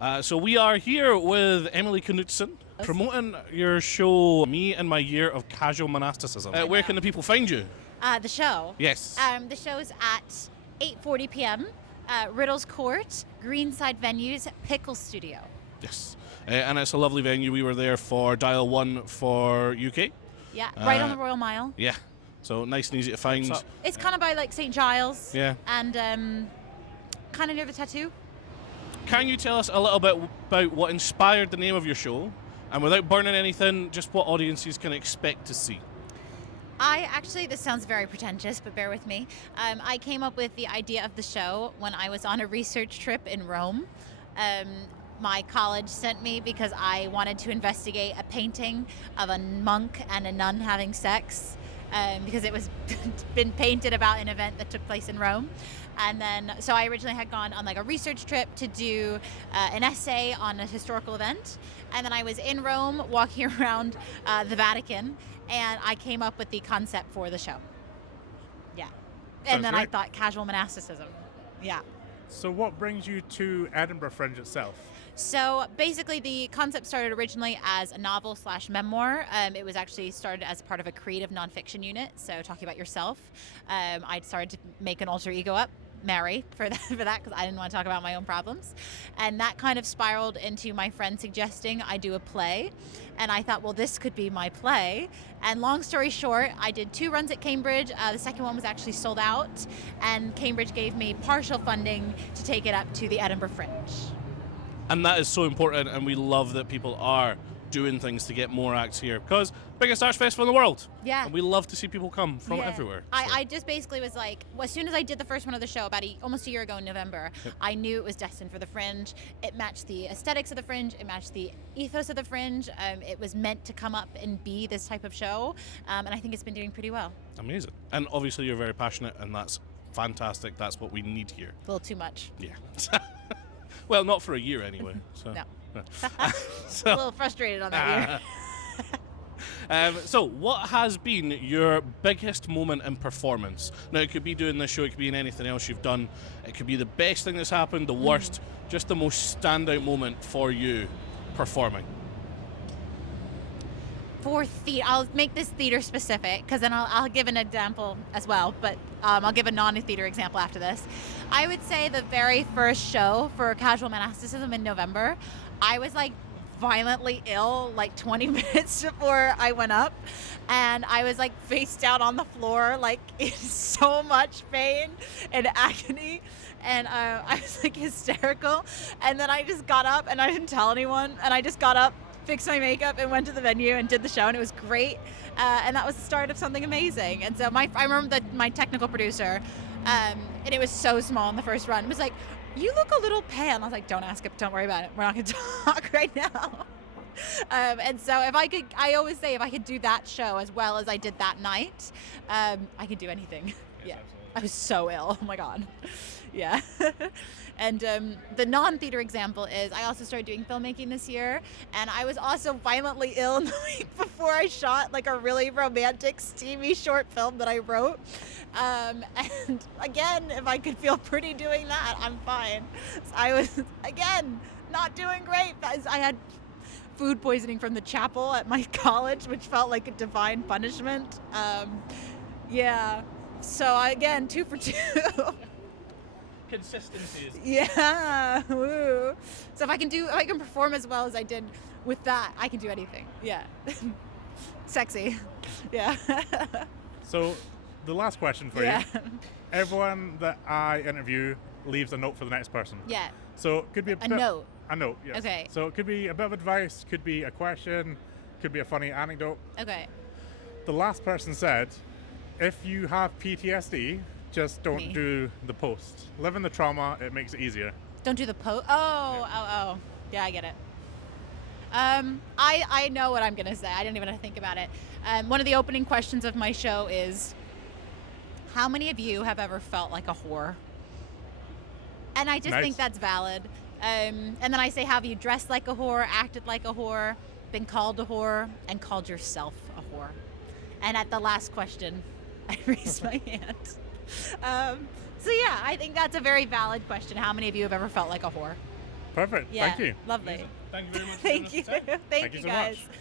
So we are here with Emily Knutsson, promoting your show, Me and My Year of Casual Monasticism. Where can the people find you? The show? Yes. The show's at 8:40 p.m. Riddles Court, Greenside Venues, Pickle Studio. Yes. And it's a lovely venue. We were there for Dial 1 for UK. Yeah, right on the Royal Mile. Yeah. So nice and easy to find. It's kind of by like St. Giles. Yeah. And kind of near the Tattoo. Can you tell us a little bit about what inspired the name of your show? And without burning anything, just what audiences can expect to see? This sounds very pretentious, but bear with me. I came up with the idea of the show when I was on a research trip in Rome. My college sent me because I wanted to investigate a painting of a monk and a nun having sex, because it was been painted about an event that took place in Rome. And then, so I originally had gone on like a research trip to do an essay on a historical event. And then I was in Rome walking around the Vatican, and I came up with the concept for the show. Yeah. And then great. I thought casual monasticism. Yeah. So what brings you to Edinburgh Fringe itself? So basically the concept started originally as a novel / memoir. It was actually started as part of a creative nonfiction unit. So talking about yourself. I started to make an alter ego up, Mary, for that because I didn't want to talk about my own problems. And that kind of spiraled into my friend suggesting I do a play. And I thought, well, this could be my play. And long story short, I did 2 runs at Cambridge. The second one was actually sold out. And Cambridge gave me partial funding to take it up to the Edinburgh Fringe. And that is so important, and we love that people are doing things to get more acts here, because biggest arts festival in the world. Yeah. And we love to see people come from everywhere. I just basically was like, well, as soon as I did the first one of the show about almost a year ago in November, I knew it was destined for the Fringe. It matched the aesthetics of the Fringe. It matched the ethos of the Fringe. It was meant to come up and be this type of show. And I think it's been doing pretty well. Amazing. And obviously you're very passionate, and that's fantastic. That's what we need here. A little too much. Yeah. Well, not for a year anyway. So. No. So, a little frustrated on that year. So what has been your biggest moment in performance? Now, it could be doing this show, it could be in anything else you've done. It could be the best thing that's happened, the worst, just the most standout moment for you performing. For theater, I'll make this theater specific because then I'll give an example as well, but I'll give a non-theater example after this. I would say the very first show for Casual Monasticism in November, I was like violently ill like 20 minutes before I went up, and I was like face down on the floor, like in so much pain and agony, and I was like hysterical, and then I just got up and I didn't tell anyone, and I just got up, fixed my makeup, and went to the venue and did the show, and it was great, and that was the start of something amazing. And so I remember that my technical producer, and it was so small in the first run, was like, "You look a little pale." And I was like, "Don't ask it, don't worry about it. We're not going to talk right now." And so I always say if I could do that show as well as I did that night, I could do anything. Yeah, I was so ill. Oh my God. Yeah. And the non-theater example is I also started doing filmmaking this year, and I was also violently ill in the week before I shot like a really romantic, steamy short film that I wrote. And again, if I could feel pretty doing that, I'm fine. So I was, again, not doing great because I had food poisoning from the chapel at my college, which felt like a divine punishment. Yeah. So again, 2 for 2. Consistency is... Yeah. Woo. So if I can perform as well as I did with that, I can do anything. Yeah. Sexy. Yeah. So the last question for you. Everyone that I interview leaves a note for the next person. Yeah. So it could be A note. A note, yes. Okay. So it could be a bit of advice, could be a question, could be a funny anecdote. Okay. The last person said, if you have PTSD, just don't do the post. Live in the trauma, it makes it easier. Don't do the post. Oh. Yeah, I get it. I know what I'm going to say. I didn't even have to think about it. One of the opening questions of my show is, how many of you have ever felt like a whore? And I just think that's valid. And then I say, have you dressed like a whore, acted like a whore, been called a whore, and called yourself a whore? And at the last question, I raised my hand. So yeah, I think that's a very valid question. How many of you have ever felt like a whore? Perfect. Yeah, Thank you. lovely. Amazing. Thank you very much. For Thank giving you. us the time. Thank you so guys. much.